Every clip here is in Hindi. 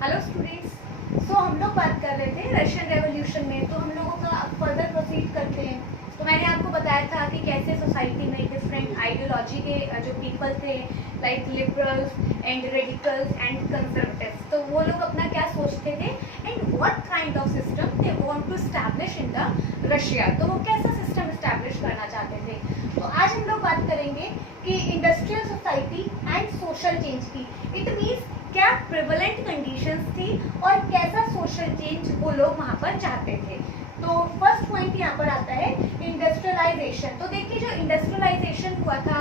Hello students. हम लोग बात कर रहे थे रशियन रेवोल्यूशन में, तो हम लोगों का फर्दर प्रोसीड करते हैं। तो मैंने आपको बताया था कि कैसे सोसाइटी में डिफरेंट आइडियोलॉजी के जो पीपल थे, like liberals and radicals and conservatives, तो वो लोग अपना क्या सोचते थे and what kind of system they want to establish in the Russia. तो वो कैसा सिस्टम स्टैब्लिश करना चाहते थे। तो आज हम लोग बात करेंगे कि industrial society and social change की। इट मीन्स क्या प्रिवलेंट कंडीशंस थी और कैसा सोशल चेंज वो लोग वहाँ पर चाहते थे। तो फर्स्ट पॉइंट यहाँ पर आता है इंडस्ट्रियलाइजेशन। तो देखिए, जो इंडस्ट्रियलाइजेशन हुआ था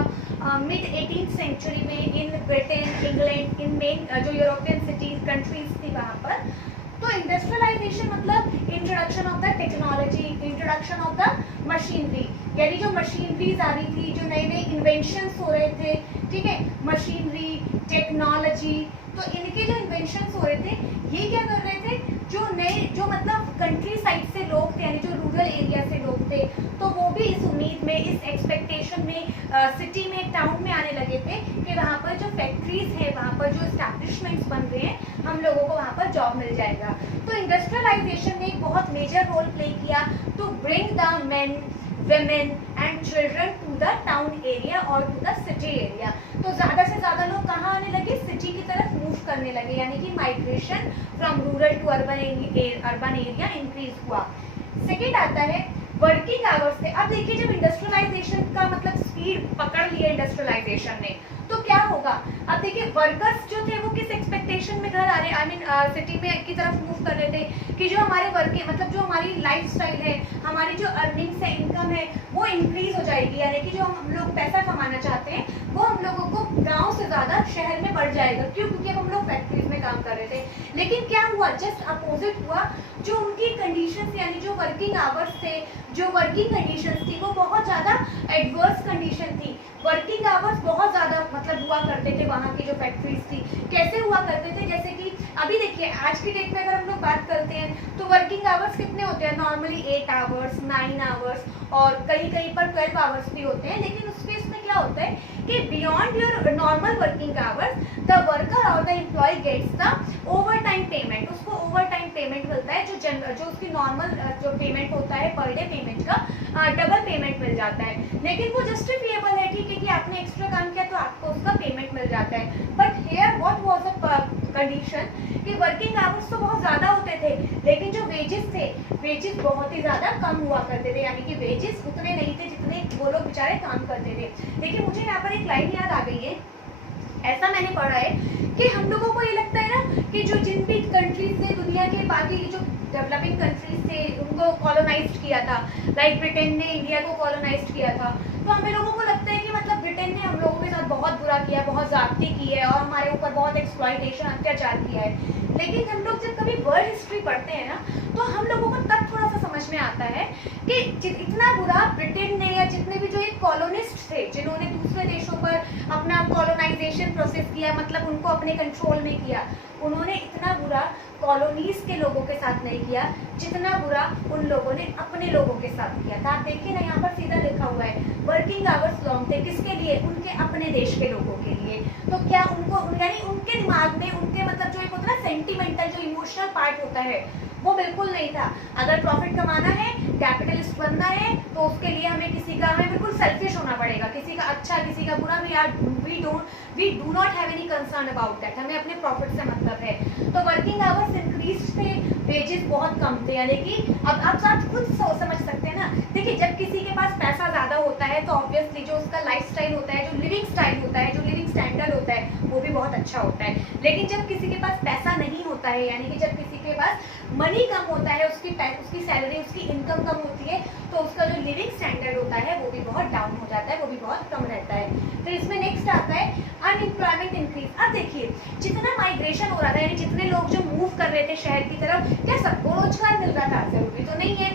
मिड 18th सेंचुरी में in Britain, England, in main जो यूरोपियन सिटीज कंट्रीज थी वहाँ पर। तो इंडस्ट्रियलाइजेशन मतलब introduction of the technology, introduction of the machinery, यानी जो मशीनरीज आ रही थी, जो नए नए इन्वेंशंस हो रहे थे, ठीक है, मशीनरी, टेक्नोलॉजी। तो इनके जो इन्वेंशंस हो रहे थे, ये क्या कर रहे थे, जो नए जो मतलब कंट्री साइड से लोग थे, यानी जो रूरल एरिया से लोग थे, तो वो भी इस उम्मीद में, इस एक्सपेक्टेशन में सिटी में, टाउन में आने लगे थे कि वहाँ पर जो फैक्ट्रीज है, वहाँ पर जो एस्टैब्लिशमेंट्स बन रहे हैं, हम लोगों को वहाँ पर जॉब मिल जाएगा। तो इंडस्ट्रियलाइजेशन ने एक बहुत मेजर रोल प्ले किया to bring the men, women and children to the town area or to the city area। तो ज़्यादा से ज़्यादा लोग कहाँ आने लगे, सिटी की तरफ मूव करने लगे, यानी कि migration from rural to urban area increase हुआ। सेकेंड आता है वर्किंग आवर्स थे। अब देखिए, जब इंडस्ट्रियलाइजेशन का मतलब स्पीड पकड़ लिया इंडस्ट्रियलाइजेशन ने, तो क्या होगा। अब देखिए, वर्कर्स जो थे वो किस एक्सपेक्टेशन में घर आ रहे, आई मीन सिटी में की तरफ मूव कर रहे थे कि जो हमारे वर्किंग मतलब जो हमारी लाइफस्टाइल है, हमारी जो अर्निंग्स है, इनकम है, वो इंक्रीज हो जाएगी, यानी कि जो हम लोग पैसा कमाना चाहते हैं वो हम लोगों को गांव से ज़्यादा शहर में बढ़ जाएगा। क्यों? क्योंकि अब हम लोग फैक्ट्रीज में काम कर रहे थे। लेकिन क्या हुआ, जस्ट अपोजिट हुआ। जो उनकी कंडीशंस, यानी जो वर्किंग आवर्स थे, जो वर्किंग कंडीशंस थी, वो बहुत ज़्यादा एडवर्स कंडीशन थी। वर्किंग आवर्स बहुत ज़्यादा मतलब हुआ करते थे वहाँ की जो फैक्ट्रीज थी। कैसे हुआ करते थे, जैसे कि अभी देखिए, आज की डेट में अगर हम लोग बात करते हैं तो वर्किंग आवर्स कितने होते हैं, नॉर्मली 8 आवर्स, 9 आवर्स और कहीं कहीं पर 12 आवर्स भी होते हैं। लेकिन उस केस में क्या होता है कि beyond your normal working hours the worker और the employ gets the overtime payment. उसको ओवर टाइम पेमेंट मिलता है, जो उसकी नॉर्मल जो पेमेंट होता है पर डे पेमेंट का डबल पेमेंट मिल जाता है। लेकिन वो जस्टिफिएबल है, ठीक है, कि आपने एक्स्ट्रा काम किया तो आपको उसका पेमेंट मिल जाता है। But here what was a condition कि वर्किंग आवर्स तो बहुत ज़्यादा होते थे, लेकिन जो वेजेस थे, वेजेस बहुत ही ज़्यादा कम हुआ करते थे, यानी कि वेजेस उतने नहीं थे जितने वो लोग बेचारे काम करते थे। देखिए, मुझे यहाँ पर एक लाइन याद आ गई है। ऐसा मैंने पढ़ा है कि हम लोगों को ये लगता है ना कि जो जिन भी कंट्रीज ने दुनिया के बाकी जो डेवलपिंग कंट्रीज थे उनको कॉलोनाइज्ड किया था, लाइक ब्रिटेन ने इंडिया को कॉलोनाइज्ड किया था, तो हमें लोगों को लगता है कि मतलब ब्रिटेन ने हम लोगों के साथ बहुत बुरा किया, बहुत ज़्यादती की है और हमारे ऊपर बहुत एक्सप्लॉइटेशन, अत्याचार किया है। लेकिन हम लोग जब कभी वर्ल्ड हिस्ट्री पढ़ते हैं ना, तो हम लोगों को तब थोड़ा सा समझ में आता है कि इतना बुरा ब्रिटेन ने, या जितने भी जो एक कॉलोनिस्ट थे, जिन्होंने दूसरे देशों पर अपना कॉलोनाइजेशन प्रोसेस किया, मतलब उनको अपने कंट्रोल में किया, उन्होंने इतना बुरा कॉलोनीज के लोगों के साथ नहीं किया जितना बुरा उन लोगों ने अपने लोगों के साथ किया था। आप देखिए ना, यहाँ पर सीधा लिखा हुआ है वर्किंग आवर्स लॉन्ग थे, किसके लिए, उनके अपने देश के लोगों के लिए। तो क्या उनको, यानी उनके दिमाग में, उनके मतलब जो एक होता है ना सेंटिमेंटल, जो इमोशनल पार्ट होता है, वो बिल्कुल नहीं था। अगर प्रॉफिट कमाना है, कैपिटलिस्ट बनना है, तो उसके लिए हमें किसी का, हमें बिल्कुल सेल्फिश होना पड़ेगा, किसी का अच्छा किसी का बुरा, we do not have any concern about that, हमें अपने प्रॉफिट से मतलब है। तो वर्किंग आवर्स इंक्रीज थे, वेजेस बहुत कम थे, यानी कि अब आप खुद समझ सकते हैं ना। देखिए, जब किसी के पास पैसा ज़्यादा होता है तो ऑब्वियसली जो उसका लाइफ स्टाइल होता है, जो लिविंग स्टाइल होता है, जो लिविंग स्टैंडर्ड होता है, वो भी बहुत अच्छा होता है। लेकिन जब किसी के पास पैसा नहीं होता है, यानी कि जब किसी के पास मनी कम होता है, उसकी सैलरी, उसकी इनकम कम होती है, तो उसका जो लिविंग स्टैंडर्ड होता है वो भी बहुत डाउन हो जाता है, वो भी बहुत कम रहता है। तो इसमें नेक्स्ट आता है अनएम्प्लॉयमेंट इंक्रीज। अब देखिए, जितना माइग्रेशन हो रहा था, यानी जितने लोग जो मूव कर रहे थे शहर की तरफ, क्या सबको रोजगार मिल रहा था? जरूरी तो नहीं है।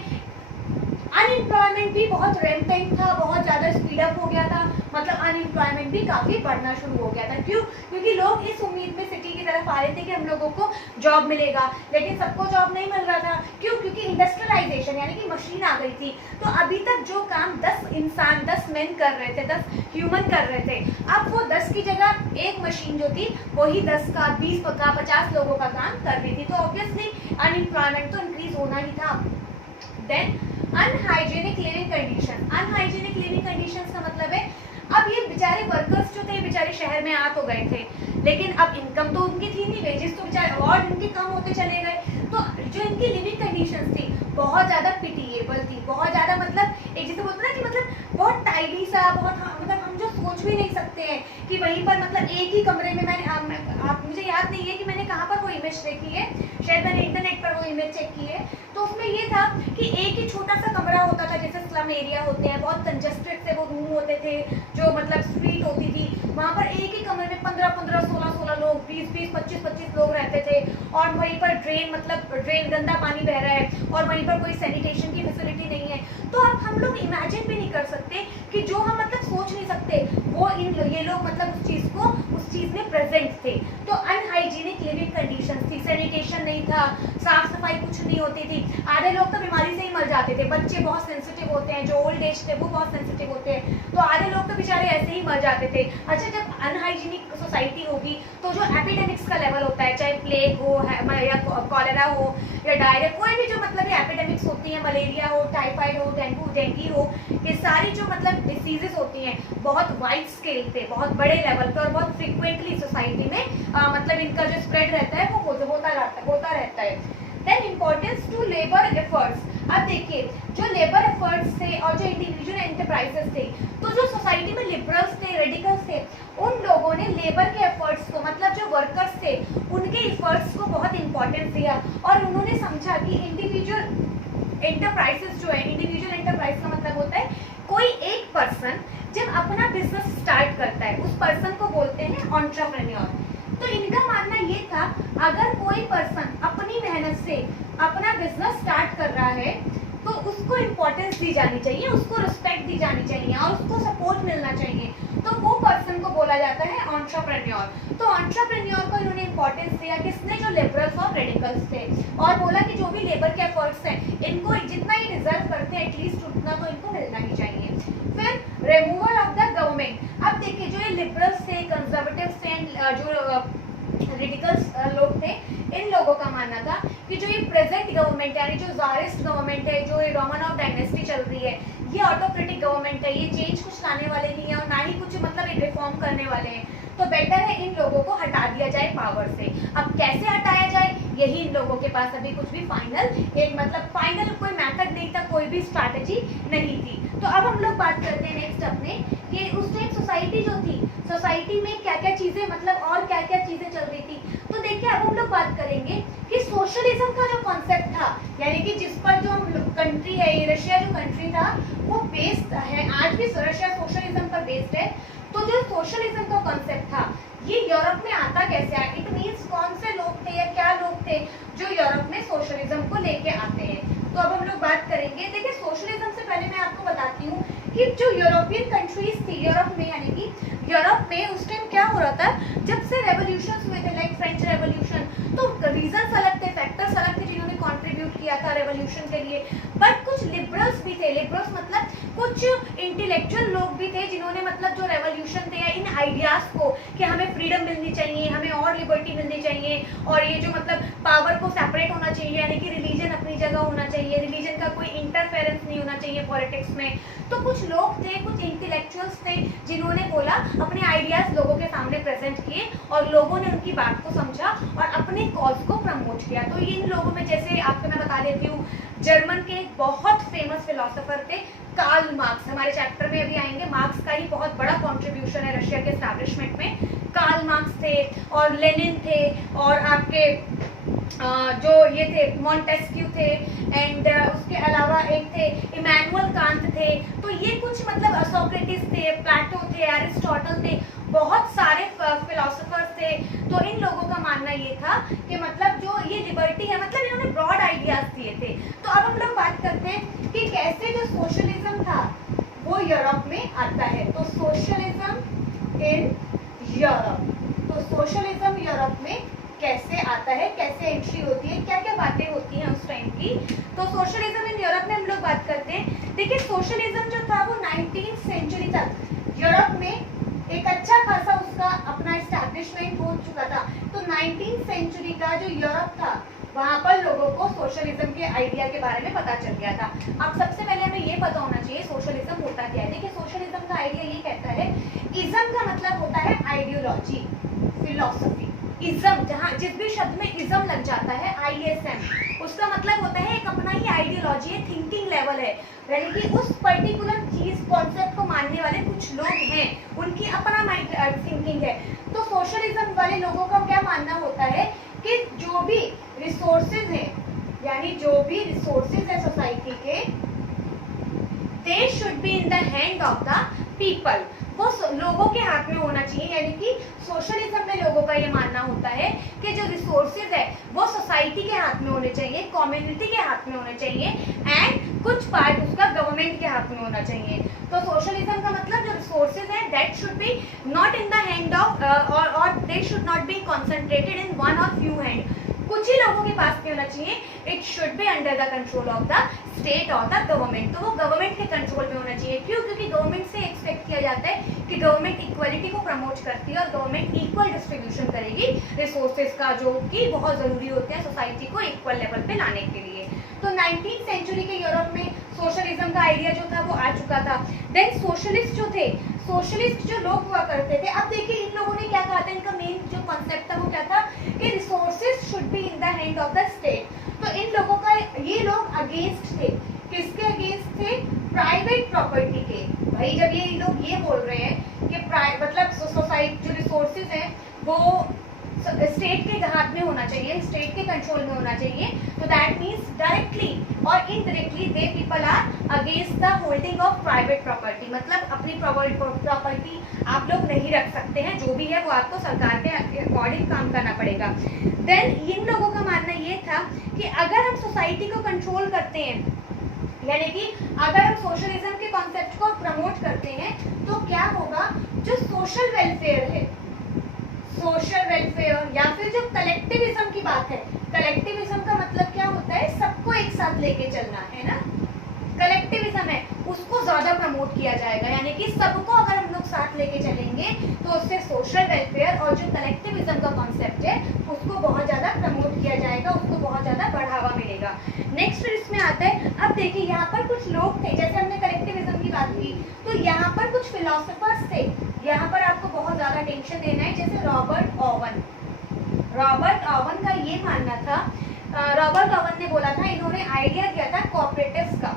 अनएम्प्लॉयमेंट भी बहुत रेंटेंट था, बहुत ज़्यादा स्पीड अप हो गया था, मतलब अनएम्प्लॉयमेंट भी काफ़ी बढ़ना शुरू हो गया था। क्यों? क्योंकि लोग इस उम्मीद में सिटी की तरफ आ रहे थे कि हम लोगों को जॉब मिलेगा, लेकिन सबको जॉब नहीं मिल रहा था। क्यों? क्योंकि इंडस्ट्रियलाइजेशन यानी कि मशीन आ गई थी। तो अभी तक जो काम 10 इंसान 10 मैन कर रहे थे, 10 ह्यूमन कर रहे थे, अब वो 10 की जगह एक मशीन जो थी वही 10 का 20 का 50 लोगों का काम कर रही थी। तो ऑब्वियसली अनएम्प्लॉयमेंट तो इंक्रीज होना ही था। Then unhygienic living condition. Unhygienic living conditions का मतलब है अब ये बेचारे वर्कर्स जो थे बेचारे शहर में आ तो गए थे, लेकिन अब इनकम तो उनकी थी नहीं, वेजेस तो बेचारे और इनके कम होते चले गए। तो जो इनकी लिविंग कंडीशंस थी बहुत ज़्यादा पिटिएबल थी, बहुत ज़्यादा मतलब एक जैसे बोलते ना कि मतलब बहुत टाइडी सा, बहुत मतलब हम जो सोच भी नहीं सकते हैं कि वहीं पर मतलब एक ही कमरे में आप मुझे याद नहीं है कि मैंने कहाँ पर वो इमेज देखी है, शायद मैंने इंटरनेट पर वो इमेज चेक की है। तो उसमें ये था कि एक ही छोटा सा कमरा होता था, जैसे स्लम एरिया होते हैं, बहुत कंजस्टेड से वो रूम होते थे, जो मतलब स्ट्रीट होती थी, वहाँ पर एक ही कमरे में 15-15, 16-16 लोग, 20-20, 25-25 लोग रहते थे। और वहीं पर ड्रेन मतलब ड्रेन गंदा पानी बह रहा है और वहीं पर कोई सैनिटेशन की फैसिलिटी नहीं है। तो अब हम लोग इमेजिन भी नहीं कर सकते कि जो हम मतलब सोच नहीं सकते वो ये लोग मतलब उस चीज़ में प्रेजेंट थे। तो अनहाइजीनिक लिविंग कंडीशंस थी, सैनिटेशन नहीं था, साफ सफाई कुछ नहीं होती थी, आधे लोग तो बीमारी से ही मर जाते थे, बच्चे बहुत सेंसिटिव होते हैं, जो ओल्ड एज थे वो बहुत सेंसिटिव होते हैं, तो आधे लोग तो बेचारे ऐसे ही मर जाते थे। अच्छा, जब अनहाइजीनिक सोसाइटी होगी तो जो एपिडेमिक्स का लेवल होता है, चाहे प्लेग हो या कॉलेरा हो या डायरिया, कोई भी जो मतलब ये एपिडेमिक्स होती है, मलेरिया हो, टाइफाइड हो, डेंगू हो, ये सारी जो मतलब डिसीजेस होती हैं बहुत वाइड स्केल पे, बहुत बड़े लेवल पे और बहुत फ्रिक्वेंटली सोसाइटी में मतलब इनका जो स्प्रेड रहता है वो होता रहता है। Then importance to labour efforts. अब देखिए जो लेबर एफर्ट्स थे और जो इंडिविजुअल एंटरप्राइजेस थे, तो जो सोसाइटी में लिबरल्स थे, रेडिकल्स थे, उन लोगों ने लेबर के एफर्ट्स को मतलब जो वर्कर्स थे उनके एफर्ट्स को बहुत इंपॉर्टेंस दिया और उन्होंने समझा कि इंडिविजुअल एंटरप्राइजेस जो है, इंडिविजुअल एंटरप्राइज का मतलब होता है कोई एक पर्सन जब अपना बिजनेस स्टार्ट करता है उस पर्सन को बोलते हैं एंटरप्रेन्योर। तो इनका मानना ये था अगर कोई पर्सन अपनी मेहनत से अपना बिजनेस स्टार्ट कर रहा है तो उसको इम्पोर्टेंस दी जानी चाहिए, उसको रिस्पेक्ट दी जानी चाहिए और उसको सपोर्ट मिलना चाहिए, तो वो पर्सन को बोला जाता है एंटरप्रेन्योर। तो एंटरप्रेन्योर को इन्होंने इंपॉर्टेंस दिया किसने? जो लिबरल्स और रेडिकल्स थे, और बोला कि जो भी लेबर के एफर्ट्स हैं इनको जितना ही डिजर्व करते हैं एटलीस्ट उतना तो इनको मिलना ही चाहिए। फिर रिमूवल ऑफ द गवर्नमेंट। अब देखिए जो ये लिबरल्स थे, कंजर्वेटिव्स थे, जो रेडिकल्स लोग थे, इन लोगों का मानना था कि जो ये प्रेजेंट गवर्नमेंट यानी जो ज़ारिस्ट गवर्नमेंट है, जो ये रोमनॉव डायनेस्टी चल रही है, ये ऑटोक्रेटिक गवर्नमेंट है, ये चेंज कुछ लाने वाले नहीं है और ना ही कुछ मतलब एक रिफॉर्म करने वाले हैं, तो बेटर है इन लोगों को हटा दिया जाए पावर से। अब कैसे हटाया जाए यही इन लोगों के पास अभी कुछ भी फाइनल कोई मेथड नहीं था, कोई भी स्ट्रैटेजी नहीं थी। तो अब हम लोग बात करते हैं नेक्स्ट अपने कि उस टाइम सोसाइटी जो थी, सोसाइटी में क्या क्या चीज़ें मतलब और क्या क्या चीज़ें चल रही थी। तो देखिए अब हम लोग बात करेंगे कि सोशलिज्म का जो कॉन्सेप्ट था, यानी कि जिस पर जो कंट्री है, ये रशिया जो कंट्री था वो बेस्ड है, आज भी रशिया सोशलिज्म पर बेस्ड है। तो जो सोशलिज्म का कॉन्सेप्ट था ये यूरोप में आता कैसे आया? इट मीन्स कौन से लोग थे या क्या लोग थे जो यूरोप में सोशलिज्म को लेके आते हैं। तो अब हम लोग बात करेंगे, देखिए सोशलिज्म से पहले मैं आपको बताती हूँ कि जो यूरोपियन कंट्रीज थी, यूरोप में यानी कि यूरोप में उस टाइम क्या हो रहा था, जब से रेवोल्यूशन हुए थे लाइक फ्रेंच रेवोल्यूशन, तो रीजंस अलग थे, फैक्टर्स अलग थे जिन्होंने कंट्रीब्यूट किया था रेवोल्यूशन के लिए, बट कुछ लिबरल्स भी थे, लिबरल्स मतलब कुछ इंटेलेक्चुअल लोग भी थे जिन्होंने मतलब जो रेवोल्यूशन थे या इन आइडियाज को कि हमें फ्रीडम मिलनी चाहिए, हमें और लिबर्टी मिलनी चाहिए और ये जो मतलब पावर को सेपरेट होना चाहिए, यानी कि रिलीजन अपनी जगह होना चाहिए, रिलीजन का कोई इंटरफेरेंस नहीं होना चाहिए पॉलिटिक्स में। तो कुछ लोग थे, कुछ इंटेलेक्चुअल्स थे जिन्होंने बोला, अपने आइडियाज लोगों के सामने प्रेजेंट किए और लोगों ने उनकी बात को समझा और अपने कॉज को प्रमोट किया। तो इन लोगों में जैसे आपको मैं बता देती हूँ, जर्मन के एक बहुत फेमस फिलोसोफर थे कार्ल मार्क्स, हमारे चैप्टर में अभी आएंगे, मार्क्स का ही बहुत बड़ा कंट्रीब्यूशन है रशिया के एस्टैब्लिशमेंट में। कार्ल मार्क्स थे और लेनिन थे और आपके जो ये थे मॉन्टेस्क्यू थे एंड उसके अलावा एक थे इमैनुअल कांत थे। तो ये कुछ मतलब सोक्रेटिस थे, प्लेटो थे, एरिस्टोटल थे, बहुत सारे फिलोसोफर्स थे। तो इन लोगों का मानना ये था कि मतलब जो ये लिबर्टी है, मतलब इन्होंने ब्रॉड आइडियाज दिए थे। तो अब हम लोग बात करते हैं कि कैसे जो सोशलिज्म था वो यूरोप में आता है। तो सोशलिज्म इन यूरोप, तो सोशलिज्म यूरोप में कैसे आता है, कैसे एंट्री होती है, क्या क्या बातें होती हैं उस टाइम की। तो सोशलिज्म इन यूरोप में हम लोग बात करते हैं। देखिए सोशलिज्म जो था वो 19th सेंचुरी तक यूरोप में एक अच्छा खासा उसका अपना एस्टैब्लिशमेंट हो चुका था। तो 19th सेंचुरी का जो यूरोप था वहां पर लोगों को सोशलिज्म के आइडिया के बारे में पता चल गया था। अब सबसे पहले हमें ये पता होना चाहिए सोशलिज्म होता क्या है। देखिए सोशलिज्म का आइडिया ये कहता है, इज्म का मतलब होता है आइडियोलॉजी, फिलॉसफी। इज्म, जहाँ जिस भी शब्द में इज्म लग जाता है ISM, उसका मतलब होता है एक अपना ही आइडियोलॉजी है, थिंकिंग लेवल है, यानी कि उस पर्टिकुलर चीज कॉन्सेप्ट को मानने वाले कुछ लोग हैं, उनकी अपना थिंकिंग है। तो सोशलिज्म वाले लोगों का क्या मानना होता है कि जो भी रिसोर्सेज हैं, यानी जो भी रिसोर्सेज है सोसाइटी के, they should be in the hand of the people, वो लोगों के हाथ में होना चाहिए। यानी कि सोशलिज्म में लोगों का ये मानना होता है कि जो रिसोर्सेज है वो सोसाइटी के हाथ में होने चाहिए, कम्युनिटी के हाथ में होने चाहिए, एंड कुछ पार्ट उसका गवर्नमेंट के हाथ में होना चाहिए। तो सोशलिज्म का मतलब जो रिसोर्सेज है that should be not in the hand of और they should not be concentrated in one और फ्यू हैंड, कुछ ही लोगों के पास में होना चाहिए। It should be under the control of the state और द गवर्नमेंट, तो वो गवर्नमेंट के कंट्रोल में होना चाहिए। क्यों? क्योंकि गवर्नमेंट से एक्सपेक्ट किया जाता है कि गवर्नमेंट इक्वलिटी को प्रमोट करती है और गवर्नमेंट इक्वल डिस्ट्रीब्यूशन करेगी रिसोर्सेज का, जो कि बहुत जरूरी होते हैं सोसाइटी को इक्वल लेवल पे लाने के लिए। तो 19th सेंचुरी के यूरोप में सोशलिज्म का आइडिया जो था वो आ चुका था। देन सोशलिस्ट जो थे, सोशलिस्ट जो लोग हुआ करते थे, अब देखिए इन लोगों ने क्या कहा था, इनका मेन जो कॉन्सेप्ट था वो क्या था कि resources should be in the hand of the state. तो इन लोगों का, ये लोग अगेंस्ट थे, किसके अगेंस्ट थे? प्राइवेट प्रॉपर्टी के। भाई जब ये लोग ये बोल रहे हैं कि मतलब सोसाइटी जो रिसोर्सेज हैं वो स्टेट के हाथ में होना चाहिए, स्टेट के कंट्रोल में होना चाहिए, तो दैट मीन्स डायरेक्टली और indirectly they people are against the holding of private property. मतलब अपनी प्रॉपर्टी आप लोग नहीं रख सकते हैं, जो भी है वो आपको सरकार के अकॉर्डिंग काम करना पड़ेगा। देन इन लोगों का मानना ये था कि अगर हम सोसाइटी को कंट्रोल करते हैं, यानी कि अगर हम सोशलिज्म के कॉन्सेप्ट को प्रमोट करते हैं, तो क्या होगा, जो सोशल वेलफेयर है, सोशल वेलफेयर या फिर जो कलेक्टिविज्म की बात है, कलेक्टिविज्म का मतलब क्या होता है, सबको एक साथ लेके चलना है ना, कलेक्टिविज्म है, उसको ज्यादा प्रमोट किया जाएगा। यानी कि सबको अगर हम लोग साथ लेके चलेंगे तो उससे सोशल वेलफेयर और जो कलेक्टिविज्म का कॉन्सेप्ट है उसको बहुत ज्यादा प्रमोट किया जाएगा, उसको बहुत ज्यादा बढ़ावा मिलेगा। नेक्स्ट इसमें आता है, अब देखिए यहाँ पर कुछ लोग थे, जैसे हमने कलेक्टिविज्म की बात की, तो यहाँ पर कुछ फिलोसोफर्स थे, यहाँ पर आपको बहुत ज्यादा टेंशन देना है, जैसे रॉबर्ट ओवन। रॉबर्ट ओवन का ये मानना था, रॉबर्ट ओवन ने बोला था, इन्होंने आइडिया दिया था कोऑपरेटिव्स का,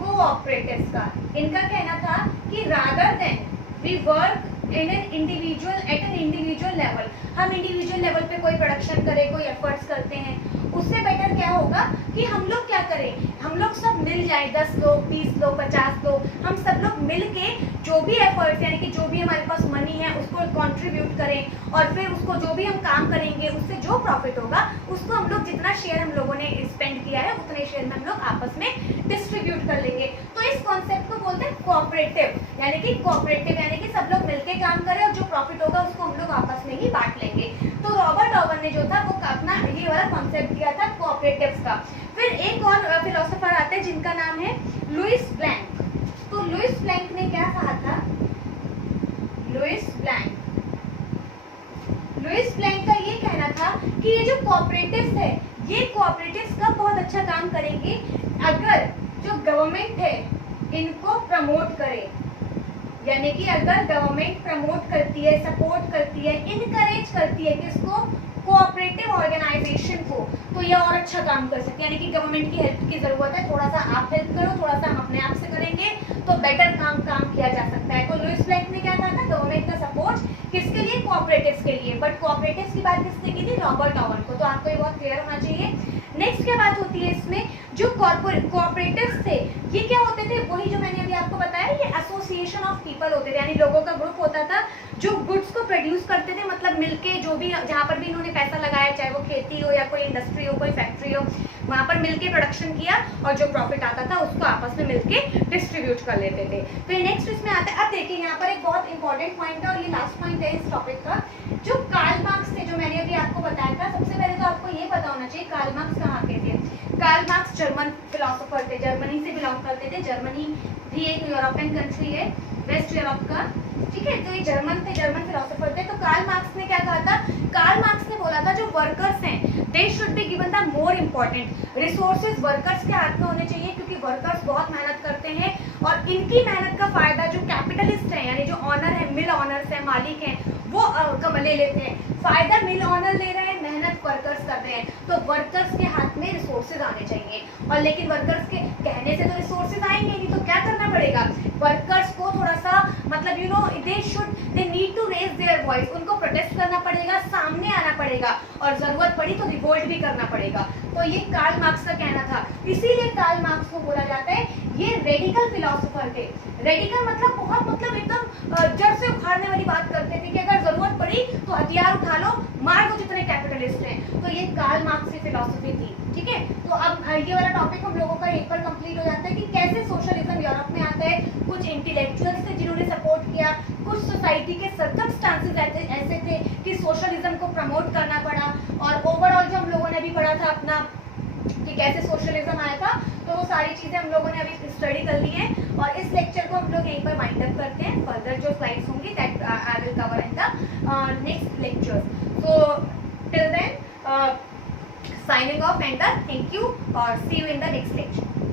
कोऑपरेटिव्स का। इनका कहना था कि rather than we work in an individual at an individual level, हम इंडिविजुअल लेवल पे कोई प्रोडक्शन करें, कोई एफर्ट्स करते हैं, उससे बेटर क्या होगा कि हम लोग क्या करें, हम लोग सब मिल जाए, 10 लोग, 20 लोग, 50 लोग, हम सब लोग मिल के जो भी एफर्ट्स, यानी कि जो भी हमारे पास मनी है उसको कंट्रीब्यूट करें, और फिर उसको जो भी हम काम करेंगे उससे जो प्रॉफिट होगा उसको हम लोग, जितना शेयर हम लोगों ने स्पेंड किया है उतने शेयर में हम लोग आपस में डिस्ट्रीब्यूट कर लेंगे। तो इस कॉन्सेप्ट को बोलते हैं कोऑपरेटिव, यानी कि कोऑपरेटिव यानी कि सब लोग मिलके काम करें और जो प्रॉफिट होगा उसको हम लोग आपस में ही बांट लेंगे। तो रॉबर्ट ओवन ने जो था वो अपना ये वाला कॉन्सेप्ट दिया था कोऑपरेटिव्स का। फिर एक और फिलोसोफर आते हैं जिनका नाम है लुइस ब्लैंक। तो लुइस ब्लैंक ने क्या कहा था, लुइस ब्लैंक का ये कहना था कि ये जो कोऑपरेटिव्स है, ये कोऑपरेटिव्स का बहुत अच्छा काम करेंगे अगर जो गवर्नमेंट है इनको प्रमोट करे, यानी कि अगर गवर्नमेंट प्रमोट करती है, सपोर्ट करती है, इनकरेज करती है किसको, कोऑपरेटिव ऑर्गेनाइजेशन को, तो ये और अच्छा काम कर सकते हैं। यानी कि गवर्नमेंट की हेल्प की जरूरत है, थोड़ा सा आप हेल्प करो, थोड़ा सा हम अपने आप से करेंगे तो बेटर काम किया जा सकता है। तो लुइस ब्लैंक ने क्या कहा था, गवर्नमेंट का सपोर्ट किसके लिए, कोऑपरेटिव्स के लिए, बट कोऑपरेटिव्स की बात किसने की थी, रॉबर्ट ओवन को। तो आपको ये बहुत क्लियर होना चाहिए। नेक्स्ट क्या बात होती है इसमें, जो कोऑपरेटिव्स थे ये क्या होते थे, वही जो मैंने अभी आपको बताया, ये एसोसिएशन ऑफ पीपल होते थे, यानी लोगों का ग्रुप होता था जो गुड्स को प्रोड्यूस करते थे, मतलब मिलके जो भी, जहाँ पर भी इन्होंने पैसा लगाया, चाहे वो वो खेती हो या कोई इंडस्ट्री हो, कोई फैक्ट्री हो, वहाँ पर मिलके प्रोडक्शन किया और जो प्रॉफिट आता था उसको आपस में मिलके डिस्ट्रीब्यूट कर लेते थे। तो ये नेक्स्ट इसमें आता है। अब देखिए यहाँ पर एक बहुत इंपॉर्टेंट पॉइंट है और ये लास्ट पॉइंट है इस टॉपिक का। जो कार्ल मार्क्स थे, जो मैंने अभी आपको बताया था, सबसे पहले तो आपको ये पता होना चाहिए कार्ल मार्क्स कहाँ के थे। कार्ल मार्क्स जर्मन फिलोसोफर थे, जर्मनी से बिलोंग करते थे। जर्मनी भी एक यूरोपियन कंट्री है, वेस्ट यूरोप का, ठीक है। तो ये जर्मन थे, जर्मन फिलोसोफर थे। तो कार्ल मार्क्स ने क्या कहा था? कार्ल मार्क्स ने बोला था जो वर्कर्स हैं they should be given the more important resources, workers के हाथ में होने चाहिए, क्योंकि वर्कर्स बहुत मेहनत करते हैं और इनकी मेहनत का फायदा जो कैपिटलिस्ट है, यानी जो ऑनर है, मिल ऑनर्स है, मालिक हैं, वो ले लेते हैं। फायदा मिल ऑनर ले रहे हैं, मेहनत वर्कर्स कर रहे हैं। तो वर्कर्स के हाथ में रिसोर्सेज आने चाहिए। और लेकिन वर्कर्स के कहने से तो रिसोर्सेज आएंगे नहीं, तो क्या करना पड़ेगा? वर्कर्स को थोड़ा सा मतलब they need to raise their voice, उनको प्रोटेस्ट करना पड़ेगा, सामने आना पड़ेगा और जरूरत पड़ी तो रिवोल्ट भी करना पड़ेगा। तो ये कार्ल मार्क्स का कहना था। इसीलिए कार्ल मार्क्स को बोला जाता है ये रेडिकल फिलोसोफर थे। रेडिकल मतलब बहुत मतलब एकदम जड़ से उखाड़ने वाली बात करते थे कि अगर जरूरत पड़ी तो हथियार उठा लो, मार दो जितने कैपिटलिस्ट हैं। तो ये कार्ल मार्क्स की फिलोसफी थी, ठीक है। तो अब ये वाला टॉपिक हम लोगों का एक पर कंप्लीट हो जाता है कि कैसे सोशलिज्म यूरोप में आता है। कुछ इंटेलेक्चुअल्स थे जिन्होंने सपोर्ट किया, कुछ सोसाइटी के सर्कमस्टांसेस ऐसे थे कि सोशलिज्म को प्रमोट करना पड़ा। और ओवरऑल जो हम लोगों ने भी पढ़ा था अपना कि कैसे सोशलिज्म आया था, तो वो सारी चीजें हम लोगों ने अभी स्टडी कर ली हैं। और इस लेक्चर को हम लोग यहीं पर वाइंड अप करते हैं। फर्दर जो स्लाइड्स होंगी that I will cover in the next lecture. So till then signing off and thank you or see you in the next lecture.